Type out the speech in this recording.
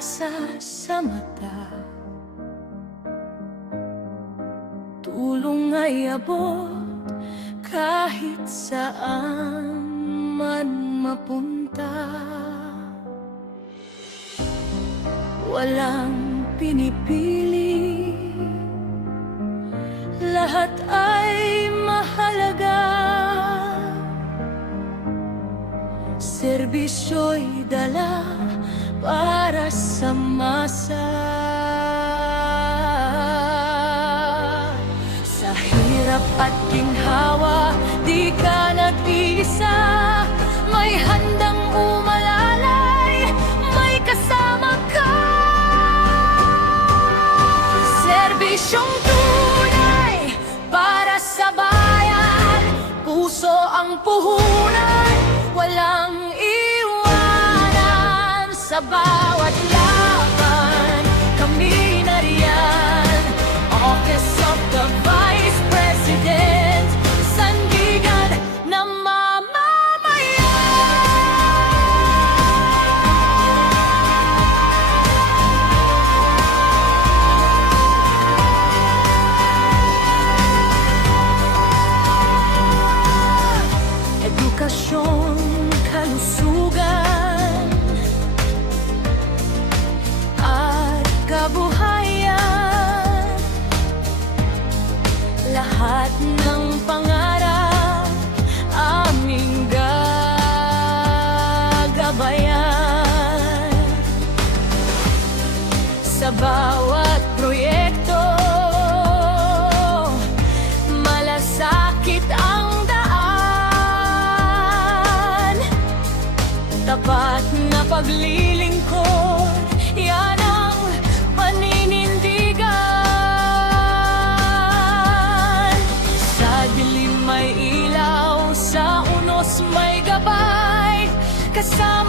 pag-asa sa mata. Tulong ay abot kahit saan man mapunta. Walang pinipili, lahat ay mahalaga. Serbisyo'y dala para sa masa. Sa hirap at ginhawa, di ka nag-iisa. May handang umalalay, may kasama ka. Serbisyong tunay para sa bayan, puso ang puhunan, walang iwanan. Sa bawat laban, kami nariyan. Office of the Vice President, sandigan ng mamamayan. Edukasyon, kalusugan at kabuhayan, lahat ng pangarap aming gagabayan. Sa bawat proyekto, malasakit ang daan. Tapat na paglilingkod, yan ang paninindigan. Sa dilim may ilaw, sa unos may gabay, kasama